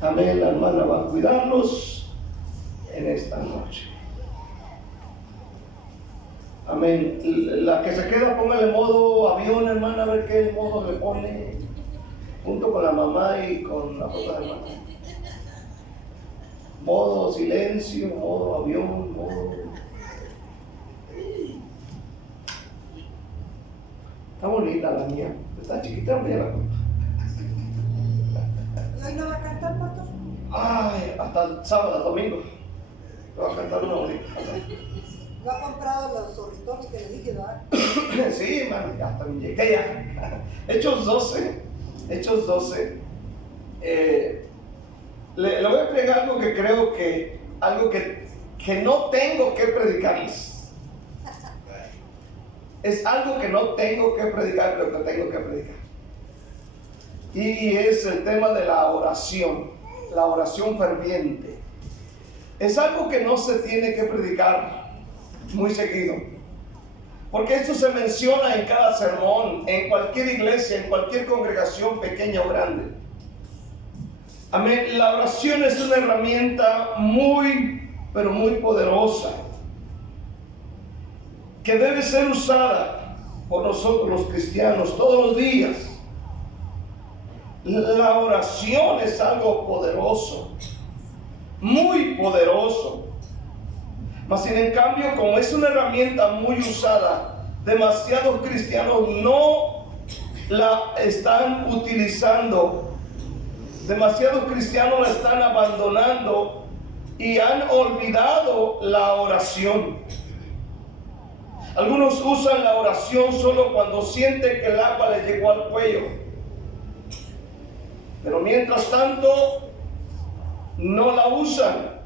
Amén, la hermana va a cuidarlos en esta noche. Amén. La que se queda, póngale modo avión, hermana, a ver qué modo le pone, junto con la mamá y con la otra hermana. Modo silencio, modo avión, modo... Está bonita la mía, está chiquita, mía la cosa. ¿Hoy no va a cantar, pastor? Ay, hasta el sábado, domingo. Va a cantar una bonita. ¿No ha comprado los zorritos que le dije, ¿verdad? Sí, hermano, ya hasta me llegué ya. Hechos 12. Le voy a predicar algo que creo que, algo que no tengo que predicarles. Es algo que no tengo que predicar, pero que tengo que predicar. Y es el tema de la oración ferviente. Es algo que no se tiene que predicar muy seguido, porque esto se menciona en cada sermón, en cualquier iglesia, en cualquier congregación pequeña o grande. Amén. La oración es una herramienta muy, pero muy poderosa, que debe ser usada por nosotros los cristianos todos los días. La oración es algo poderoso, muy poderoso. Mas sin en cambio, como es una herramienta muy usada, demasiados cristianos no la están utilizando. Demasiados cristianos la están abandonando y han olvidado la oración. Algunos usan la oración solo cuando sienten que el agua les llegó al cuello. Pero mientras tanto, no la usan.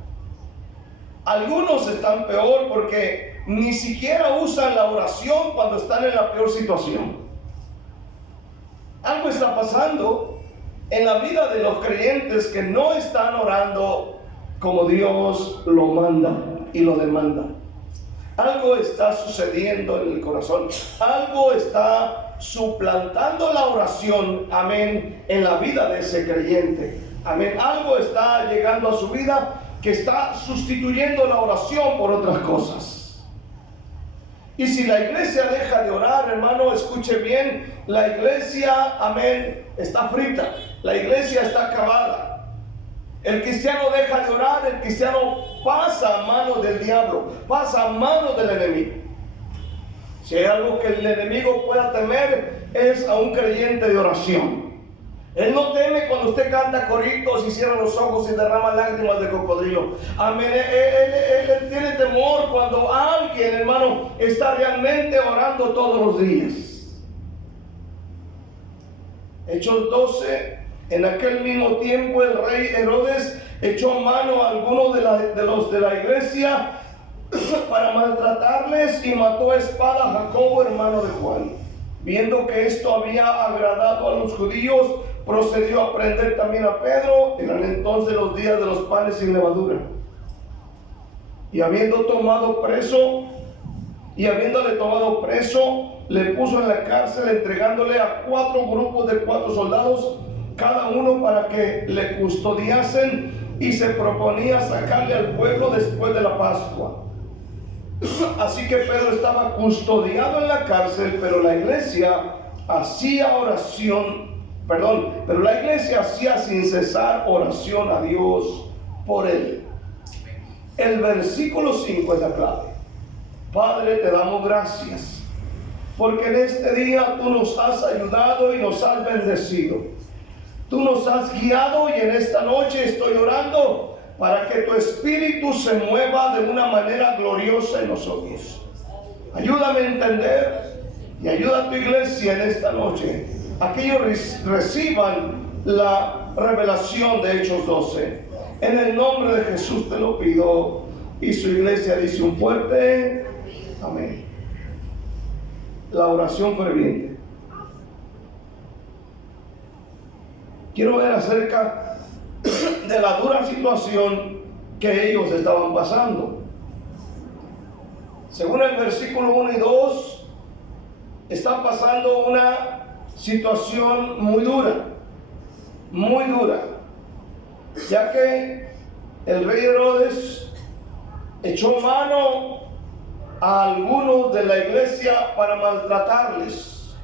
Algunos están peor porque ni siquiera usan la oración cuando están en la peor situación. Algo está pasando en la vida de los creyentes que no están orando como Dios lo manda y lo demanda. Algo está sucediendo en el corazón. Algo está suplantando la oración, amén, en la vida de ese creyente. Amén. Algo está llegando a su vida que está sustituyendo la oración por otras cosas. Y si la iglesia deja de orar, hermano, escuche bien, la iglesia, amén, está frita. La iglesia está acabada. El cristiano deja de orar, el cristiano pasa a manos del diablo, pasa a manos del enemigo. Si hay algo que el enemigo pueda temer, es a un creyente de oración. Él no teme cuando usted canta coritos y cierra los ojos y derrama lágrimas de cocodrilo. Amén. Él tiene temor cuando alguien, hermano, está realmente orando todos los días. Hechos 12. En aquel mismo tiempo el rey Herodes echó mano a algunos de los de la iglesia para maltratarles y mató a espada a Jacobo, hermano de Juan. Viendo que esto había agradado a los judíos, procedió a prender también a Pedro. Eran entonces los días de los panes sin levadura. Y habiéndole tomado preso, le puso en la cárcel, entregándole a 4 grupos de 4 soldados, cada uno para que le custodiasen, y se proponía sacarle al pueblo después de la Pascua. Así que Pedro estaba custodiado en la cárcel, pero la iglesia hacía sin cesar oración a Dios por él. El versículo 5 es la clave. Padre, te damos gracias, porque en este día tú nos has ayudado y nos has bendecido. Tú nos has guiado y en esta noche estoy orando para que tu espíritu se mueva de una manera gloriosa en nosotros. Ayúdame a entender y ayuda a tu iglesia en esta noche a que ellos reciban la revelación de Hechos 12. En el nombre de Jesús te lo pido, y su iglesia dice un fuerte amén. La oración ferviente. Quiero ver acerca de la dura situación que ellos estaban pasando. Según el versículo 1 y 2, están pasando una situación muy dura, muy dura. ya que el rey Herodes echó mano a algunos de la iglesia para maltratarles.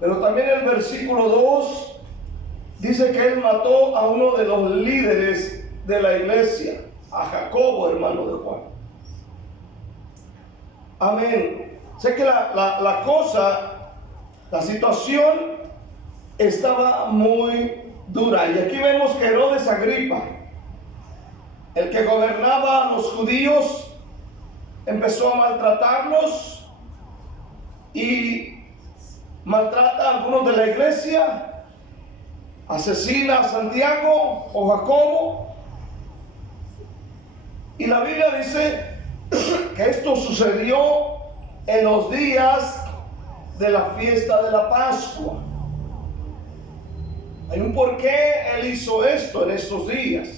Pero también el versículo 2 dice que él mató a uno de los líderes de la iglesia, a Jacobo, hermano de Juan. Amén. Sé que la situación estaba muy dura. Y aquí vemos que Herodes Agripa, el que gobernaba a los judíos, empezó a maltratarlos y maltrata a algunos de la iglesia, asesina a Santiago o Jacobo. Y la Biblia dice que esto sucedió en los días de la fiesta de la Pascua. Hay un porqué él hizo esto en estos días.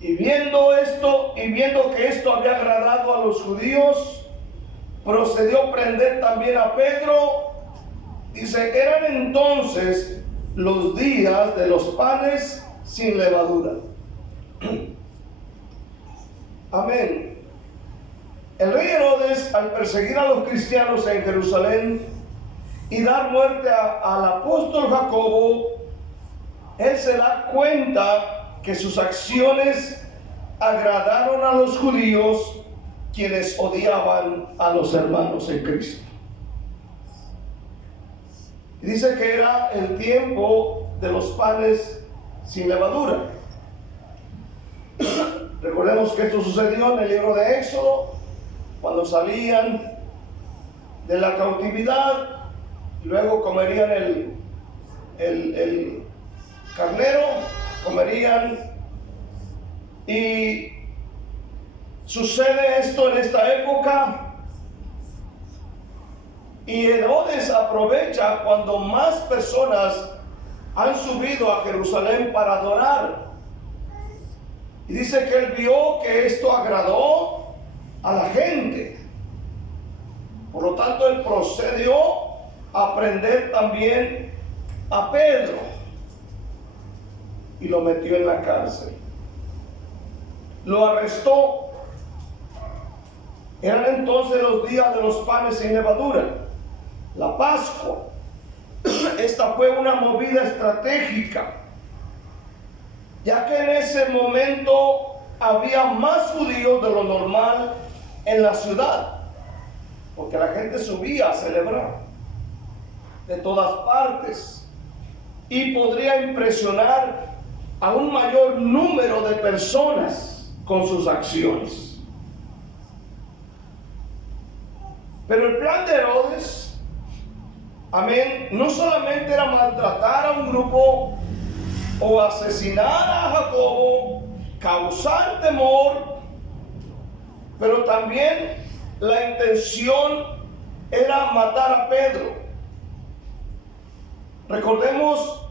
Y viendo esto, y viendo que esto había agradado a los judíos, procedió a prender también a Pedro. Dice, eran entonces los días de los panes sin levadura. Amén. El rey Herodes, al perseguir a los cristianos en Jerusalén y dar muerte al apóstol Jacobo, él se da cuenta que sus acciones agradaron a los judíos, quienes odiaban a los hermanos en Cristo. Y dice que era el tiempo de los panes sin levadura. Recordemos que esto sucedió en el libro de Éxodo, cuando salían de la cautividad, luego comerían el carnero, comerían, y sucede esto en esta época. Y Herodes aprovecha cuando más personas han subido a Jerusalén para adorar. Y dice que él vio que esto agradó a la gente. Por lo tanto, él procedió a prender también a Pedro y lo metió en la cárcel. Lo arrestó. Eran entonces los días de los panes sin levadura, la Pascua. Esta fue una movida estratégica, ya que en ese momento había más judíos de lo normal en la ciudad, porque la gente subía a celebrar de todas partes y podría impresionar a un mayor número de personas con sus acciones. Pero el plan de Herodes, amén, no solamente era maltratar a un grupo o asesinar a Jacobo, causar temor, pero también la intención era matar a Pedro. Recordemos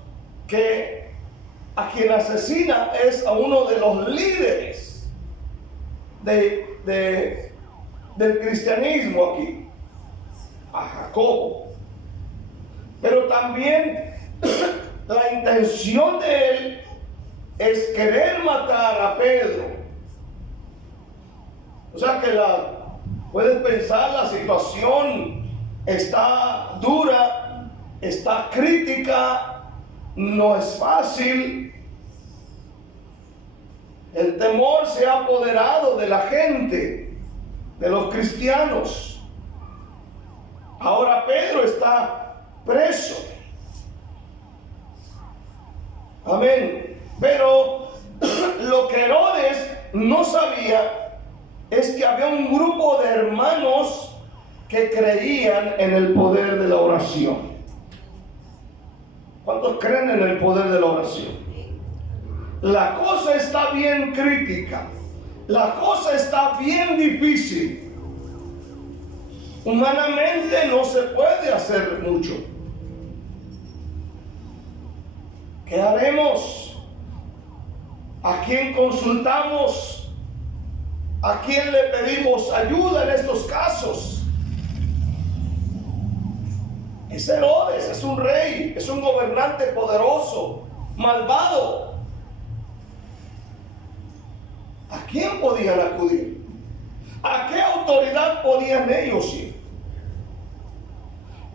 que a quien asesina es a uno de los líderes del cristianismo aquí, a Jacobo. Pero también la intención de él es querer matar a Pedro. O sea que puedes pensar, la situación está dura, está crítica, no es fácil. El temor se ha apoderado de la gente, de los cristianos. Ahora Pedro está preso. Amén. Pero lo que Herodes no sabía es que había un grupo de hermanos que creían en el poder de la oración. ¿Cuántos creen en el poder de la oración? La cosa está bien crítica. La cosa está bien difícil. Humanamente no se puede hacer mucho. ¿Qué haremos? ¿A quién consultamos? ¿A quién le pedimos ayuda en estos casos? Es Herodes, es un rey, es un gobernante poderoso, malvado. ¿A quién podían acudir? ¿A qué autoridad podían ellos ir?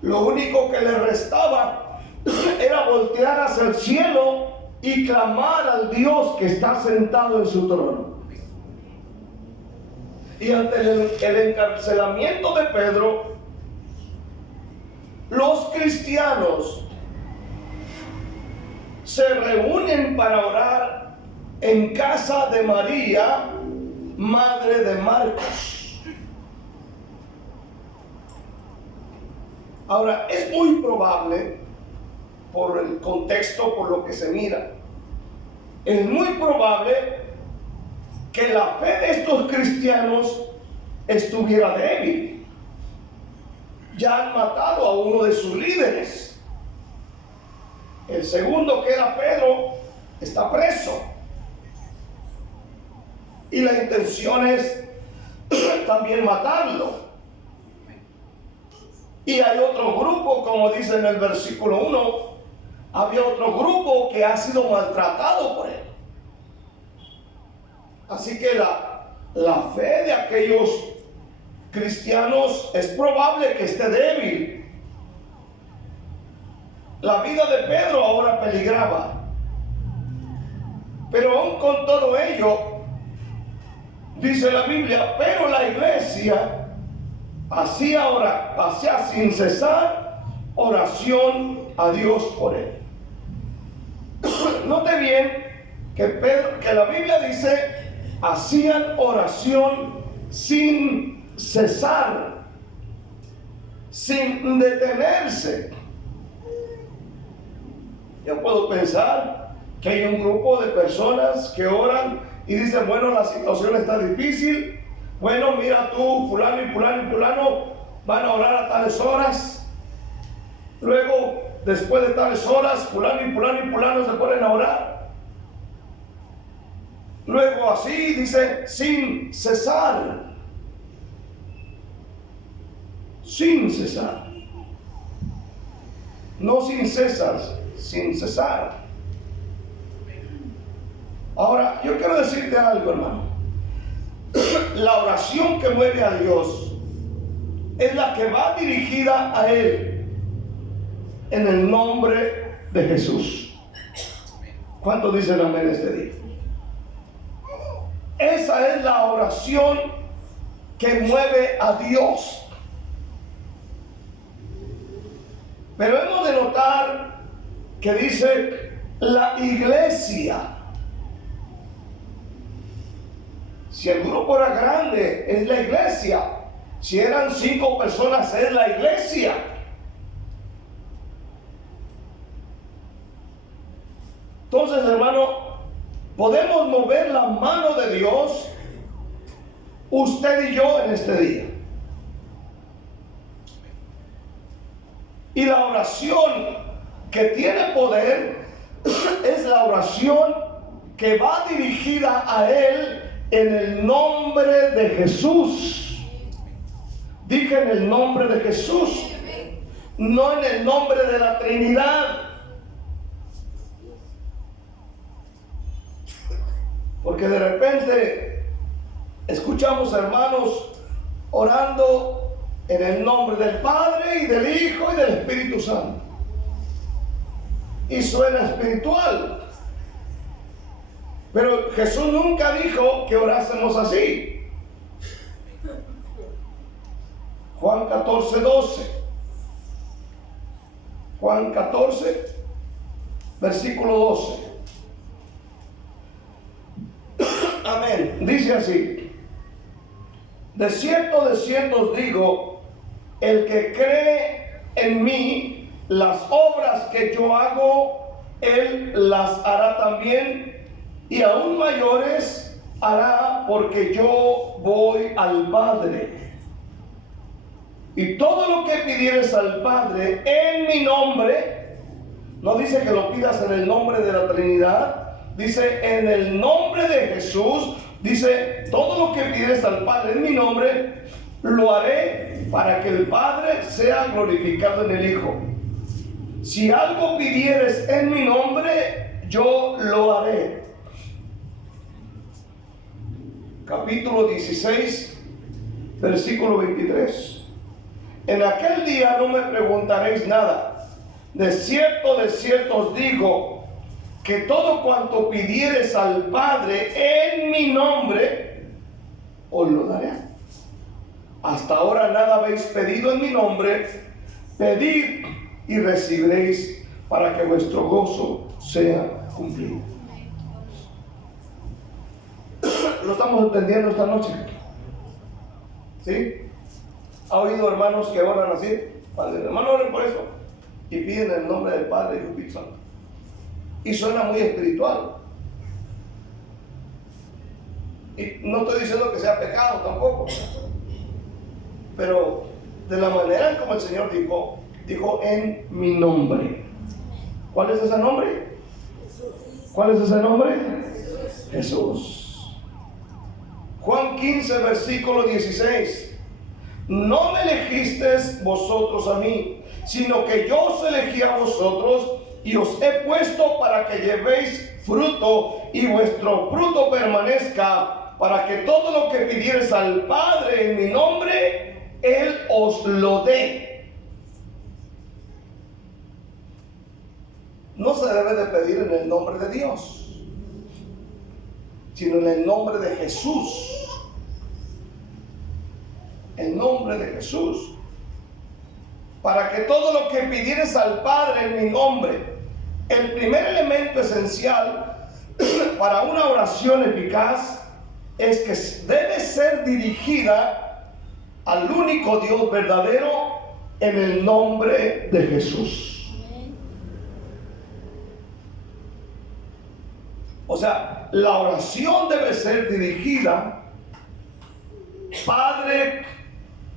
Lo único que les restaba era voltear hacia el cielo y clamar al Dios que está sentado en su trono. Y ante el encarcelamiento de Pedro, los cristianos se reúnen para orar en casa de María, madre de Marcos. Ahora, es muy probable, por el contexto, por lo que se mira, es muy probable que la fe de estos cristianos estuviera débil. Ya han matado a uno de sus líderes. El segundo, que era Pedro, está preso. Y la intención es también matarlo. Y hay otro grupo, como dice en el versículo 1, había otro grupo que ha sido maltratado por él. Así que la fe de aquellos cristianos es probable que esté débil. La vida de Pedro ahora peligraba. Pero aún con todo ello, dice la Biblia, pero la iglesia hacía sin cesar oración a Dios por él. Note bien que la Biblia dice, hacían oración sin cesar, sin detenerse. Yo puedo pensar que hay un grupo de personas que oran y dicen, bueno, la situación está difícil. Bueno, mira tú, fulano y fulano y fulano van a orar a tales horas. Luego, después de tales horas, fulano y fulano y fulano se ponen a orar. Luego así dice, sin cesar. Sin cesar. No sin cesar, sin cesar. Ahora, yo quiero decirte algo, hermano. La oración que mueve a Dios es la que va dirigida a Él en el nombre de Jesús. ¿Cuántos dicen amén este día? Esa es la oración que mueve a Dios. Pero hemos de notar que dice la iglesia. Si el grupo era grande, es la iglesia. Si eran 5 personas, es la iglesia. Entonces, hermano, podemos mover la mano de Dios, usted y yo, en este día. Y la oración que tiene poder es la oración que va dirigida a Él en el nombre de Jesús. Dije en el nombre de Jesús, no en el nombre de la Trinidad. Porque de repente escuchamos hermanos orando en el nombre del Padre y del Hijo y del Espíritu Santo. Y suena espiritual. Pero Jesús nunca dijo que orásemos así. Juan 14:12. Juan 14, versículo 12. Amén. Dice así: de cierto os digo, el que cree en mí, las obras que yo hago, él las hará también, y aún mayores hará, porque yo voy al Padre. Y todo lo que pidieres al Padre en mi nombre, no dice que lo pidas en el nombre de la Trinidad, dice en el nombre de Jesús, dice todo lo que pidieres al Padre en mi nombre, lo haré para que el Padre sea glorificado en el Hijo. Si algo pidieres en mi nombre, yo lo haré. Capítulo 16, versículo 23. En aquel día no me preguntaréis nada. De cierto os digo, que todo cuanto pidiereis al Padre en mi nombre, os lo daré. Hasta ahora nada habéis pedido en mi nombre. Pedid y recibiréis, para que vuestro gozo sea cumplido. ¿Lo estamos entendiendo esta noche? ¿Sí? ¿Ha oído hermanos que oran así? Padre, hermanos, oren por eso y piden en el nombre del Padre y del Espíritu Santo. Y suena muy espiritual. Y no estoy diciendo que sea pecado tampoco, pero de la manera en como el Señor dijo en mi nombre. ¿Cuál es ese nombre? ¿Cuál es ese nombre? Jesús. Juan 15, versículo 16. No me elegisteis vosotros a mí, sino que yo os elegí a vosotros y os he puesto para que llevéis fruto y vuestro fruto permanezca, para que todo lo que pidiereis al Padre en mi nombre, Él os lo dé. No se debe de pedir en el nombre de Dios, sino en el nombre de Jesús. El nombre de Jesús. Para que todo lo que pidieres al Padre en mi nombre. El primer elemento esencial para una oración eficaz es que debe ser dirigida al único Dios verdadero en el nombre de Jesús. O sea, la oración debe ser dirigida: Padre,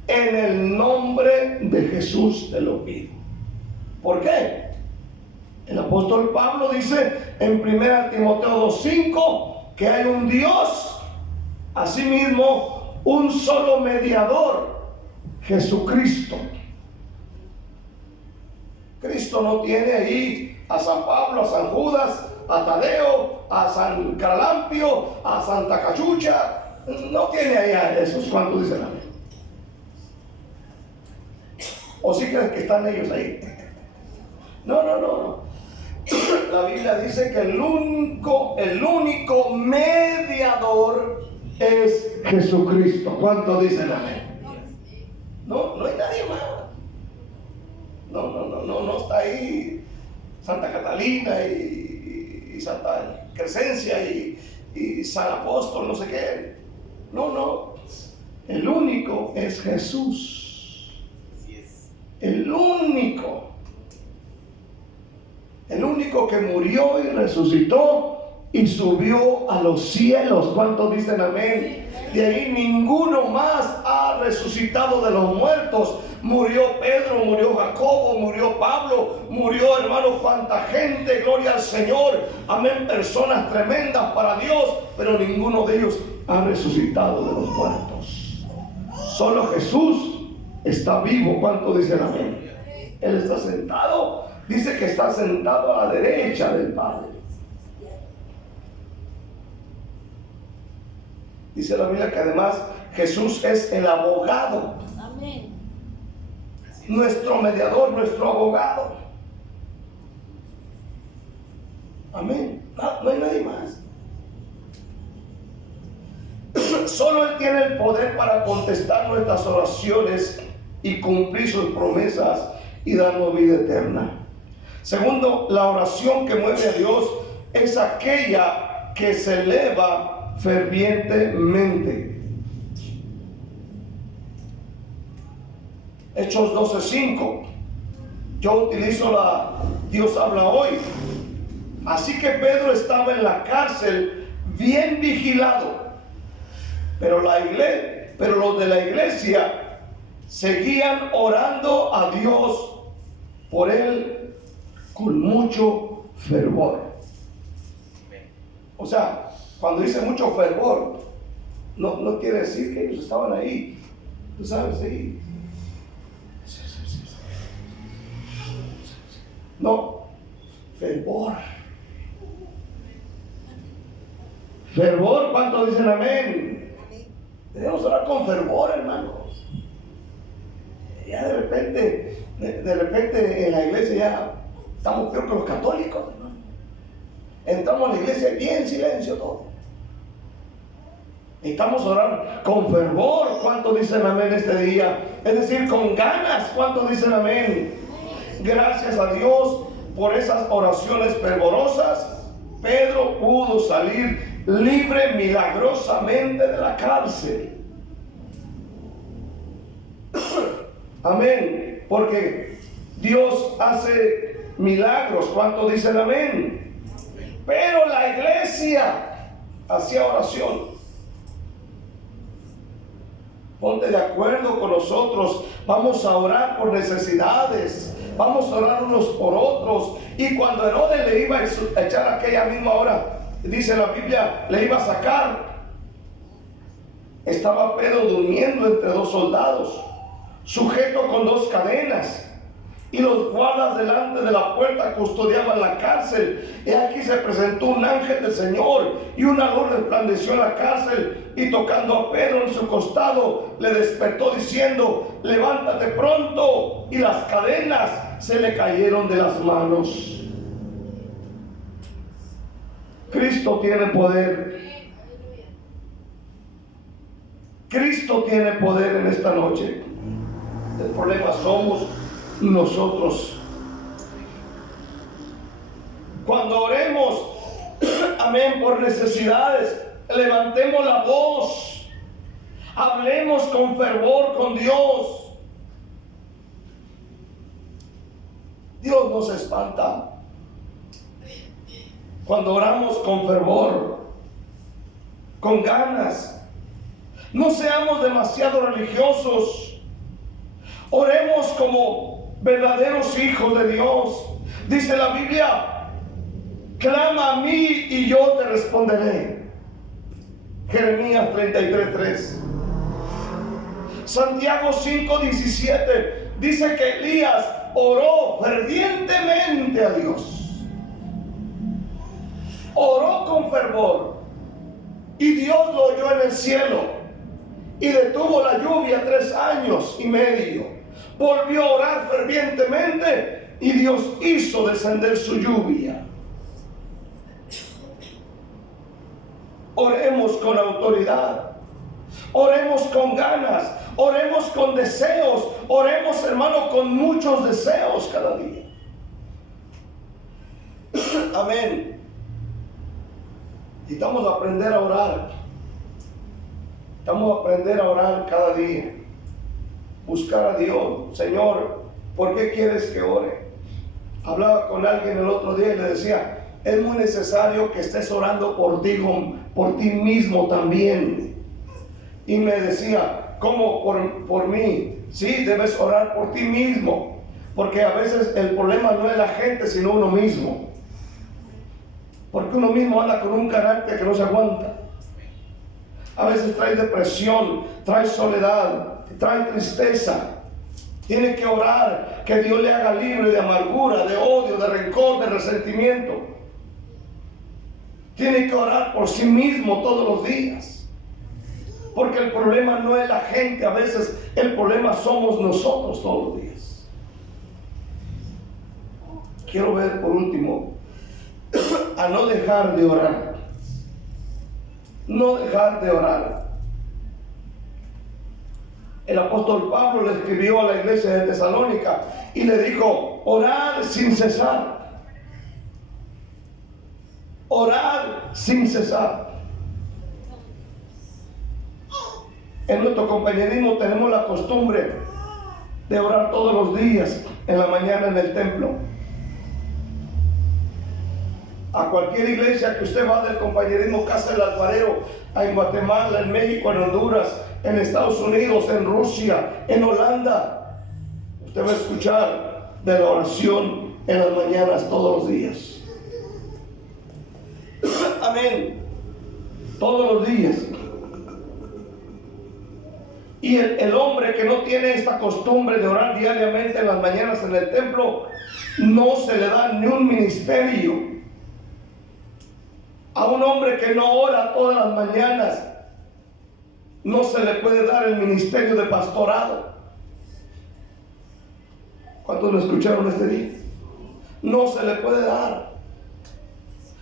en el nombre de Jesús te lo pido. ¿Por qué? El apóstol Pablo dice en 1 Timoteo 2:5 que hay un Dios, asimismo un solo mediador, Jesucristo. Cristo no tiene ahí a San Pablo, a San Judas, a Tadeo, a San Caralampio, a Santa Cachucha. No tiene ahí a esos. ¿Cuántos dicen amén? ¿O sí crees que están ellos ahí? No. La Biblia dice que el único mediador es Jesucristo. ¿Cuántos dicen amén? No hay nadie más. No está ahí Santa Catalina y Santa Crescencia y San Apóstol, no sé qué. No. El único es Jesús. El único que murió y resucitó y subió a los cielos. ¿Cuántos dicen amén? De ahí ninguno más ha resucitado de los muertos. Murió Pedro, murió Jacobo, murió Pablo, murió, hermano, cuánta gente, gloria al Señor, amén, personas tremendas para Dios, pero ninguno de ellos ha resucitado de los muertos. Solo Jesús está vivo. ¿Cuántos dicen amén? Él está sentado, dice que está sentado a la derecha del Padre. Dice la Biblia que además Jesús es el abogado. Amén. Nuestro mediador, nuestro abogado. Amén. No hay nadie más. Solo Él tiene el poder para contestar nuestras oraciones y cumplir sus promesas y darnos vida eterna. Segundo, la oración que mueve a Dios es aquella que se eleva fervientemente. Hechos 12:5. Yo utilizo la Dios habla hoy. Así que Pedro estaba en la cárcel bien vigilado, pero los de la iglesia seguían orando a Dios por él con mucho fervor. O sea, cuando dice mucho fervor, no quiere decir que ellos estaban ahí, tú sabes, ahí. No, fervor. Fervor, ¿cuántos dicen amén? Debemos orar con fervor, hermanos. Ya de repente en la iglesia ya estamos peor que los católicos, hermano. Entramos a la iglesia y bien silencio todo. Necesitamos orar con fervor. ¿Cuántos dicen amén este día? Es decir, con ganas. ¿Cuántos dicen amén? Gracias a Dios por esas oraciones fervorosas, Pedro pudo salir libre milagrosamente de la cárcel. Amén. Porque Dios hace milagros. ¿Cuántos dicen amén? Pero la iglesia hacía oración. Ponte de acuerdo con nosotros. Vamos a orar por necesidades. Vamos a orar unos por otros. Y cuando Herodes le iba a echar aquella misma hora, dice la Biblia, le iba a sacar, estaba Pedro durmiendo entre dos soldados, sujeto con dos cadenas, y los guardas delante de la puerta custodiaban la cárcel. Y aquí se presentó un ángel del Señor, y una luz resplandeció en la cárcel, y tocando a Pedro en su costado, le despertó diciendo: levántate pronto. Y las cadenas se le cayeron de las manos. Cristo tiene poder. Cristo tiene poder en esta noche. El problema somos nosotros. Cuando oremos, amén, por necesidades, levantemos la voz, hablemos con fervor con Dios. Dios nos espanta cuando oramos con fervor, con ganas. No seamos demasiado religiosos. Oremos como verdaderos hijos de Dios. Dice la Biblia: clama a mí y yo te responderé. Jeremías 33:3. Santiago 5:17 dice que Elías oró fervientemente a Dios. Oró con fervor y Dios lo oyó en el cielo y detuvo la lluvia 3 años y medio. Volvió a orar fervientemente y Dios hizo descender su lluvia. Oremos con autoridad, oremos con ganas, oremos con deseos, oremos, hermano, con muchos deseos cada día. Amén. Necesitamos aprender a orar. Necesitamos aprender a orar cada día. Buscar a Dios. Señor, ¿por qué quieres que ore? Hablaba con alguien el otro día y le decía: es muy necesario que estés orando por ti mismo también. Y me decía: ¿cómo por mí? Sí, debes orar por ti mismo, porque a veces el problema no es la gente, sino uno mismo. Porque uno mismo anda con un carácter que no se aguanta. A veces trae depresión, trae soledad, trae tristeza. Tiene que orar que Dios le haga libre de amargura, de odio, de rencor, de resentimiento. Tiene que orar por sí mismo todos los días. Porque el problema no es la gente, a veces el problema somos nosotros todos los días. Quiero ver por último a no dejar de orar. No dejar de orar. El apóstol Pablo le escribió a la iglesia de Tesalónica y le dijo: orad sin cesar. Orad sin cesar. En nuestro compañerismo tenemos la costumbre de orar todos los días en la mañana en el templo. A cualquier iglesia que usted va del compañerismo Casa del Alfarero, en Guatemala, en México, en Honduras, en Estados Unidos, en Rusia, en Holanda, usted va a escuchar de la oración en las mañanas todos los días. Amén. Todos los días. Y el hombre que no tiene esta costumbre de orar diariamente en las mañanas en el templo, no se le da ni un ministerio. A un hombre que no ora todas las mañanas no se le puede dar el ministerio de pastorado. ¿Cuántos lo escucharon este día? No se le puede dar.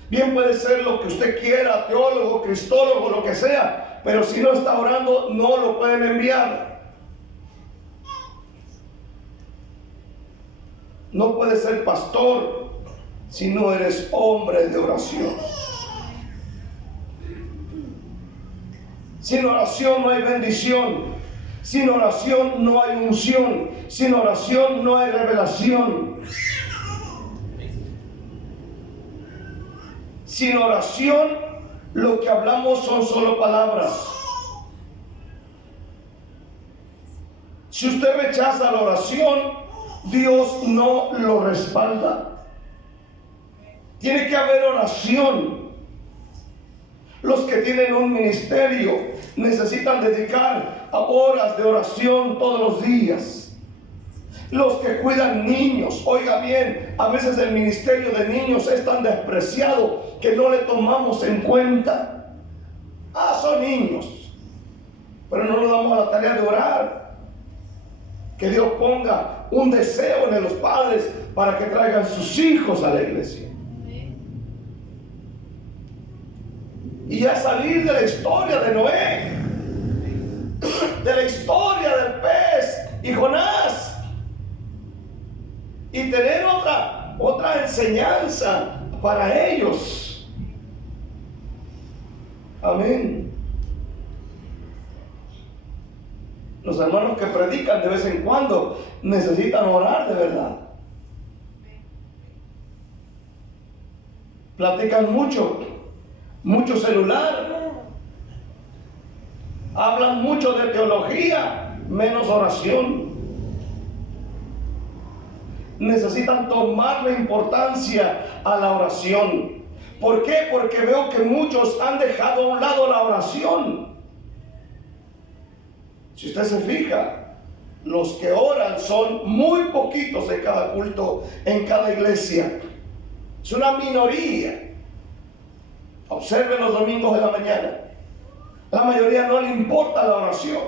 Bien puede ser lo que usted quiera, teólogo, cristólogo, lo que sea, pero si no está orando, no lo pueden enviar. No puedes ser pastor si no eres hombre de oración. Sin oración no hay bendición. Sin oración no hay unción. Sin oración no hay revelación. Sin oración, lo que hablamos son solo palabras. Si usted rechaza la oración, Dios no lo respalda. Tiene que haber oración. Los que tienen un ministerio necesitan dedicar horas de oración todos los días. Los que cuidan niños, oiga bien, a veces el ministerio de niños es tan despreciado que no le tomamos en cuenta. Son niños, pero no nos damos a la tarea de orar. Que Dios ponga un deseo en los padres para que traigan sus hijos a la iglesia. Y a salir de la historia de Noé, de la historia del pez y Jonás, y tener otra enseñanza para ellos. Amén. Los hermanos que predican de vez en cuando necesitan orar de verdad. Platican mucho celular, hablan mucho de teología, menos oración. Necesitan tomarle importancia a la oración. ¿Por qué? Porque veo que muchos han dejado a un lado la oración. Si usted se fija, los que oran son muy poquitos en cada culto, en cada iglesia. Es una minoría. Observe los domingos de la mañana. La mayoría no le importa la oración.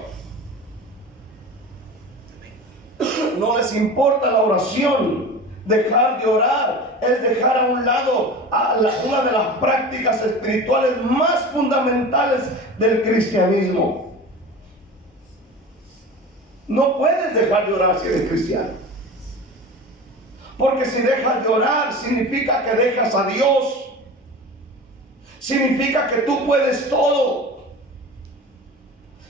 No les importa la oración. Dejar de orar es dejar a un lado una de las prácticas espirituales más fundamentales del cristianismo. No puedes dejar de orar si eres cristiano. Porque si dejas de orar, significa que dejas a Dios. Significa que tú puedes todo.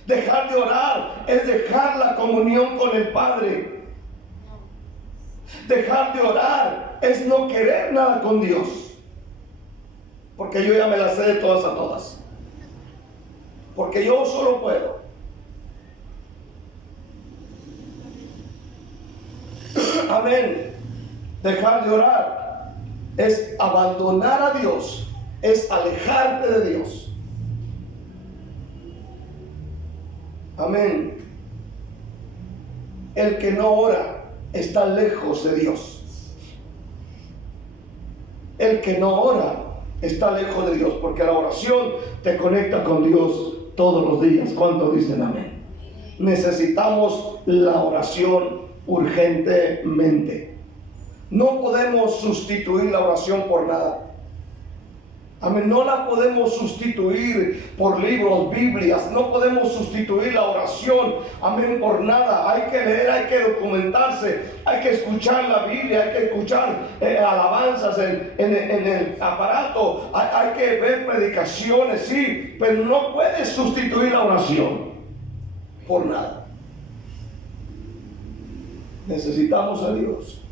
Dejar de orar es dejar la comunión con el Padre. Dejar de orar es no querer nada con Dios. Porque yo ya me la sé de todas a todas. Porque yo solo puedo. Amén. Dejar de orar es abandonar a Dios, es alejarte de Dios. Amén. El que no ora está lejos de Dios. El que no ora está lejos de Dios, porque la oración te conecta con Dios todos los días. ¿Cuántos dicen amén? Necesitamos la oración urgentemente. No podemos sustituir la oración por nada. Amén. No la podemos sustituir por libros, Biblias. No podemos sustituir la oración, amén, por nada. Hay que leer, hay que documentarse, hay que escuchar la Biblia, hay que escuchar alabanzas en el aparato, hay que ver predicaciones, sí, pero no puedes sustituir la oración por nada. Necesitamos a Dios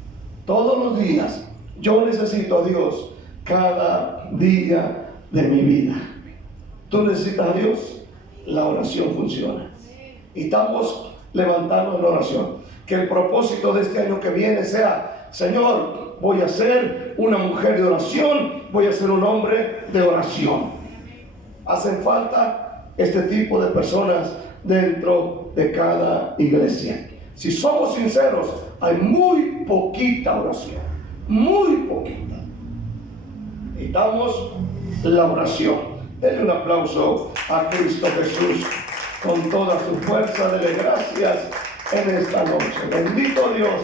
todos los días. Yo necesito a Dios cada día de mi vida. Tú necesitas a Dios. La oración funciona. Y estamos levantando en oración. Que el propósito de este año que viene sea: Señor, voy a ser una mujer de oración, voy a ser un hombre de oración. Hacen falta este tipo de personas dentro de cada iglesia. Si somos sinceros, hay muy poquita oración, muy poquita. Necesitamos la oración. Denle un aplauso a Cristo Jesús con toda su fuerza. Dele gracias en esta noche. Bendito Dios.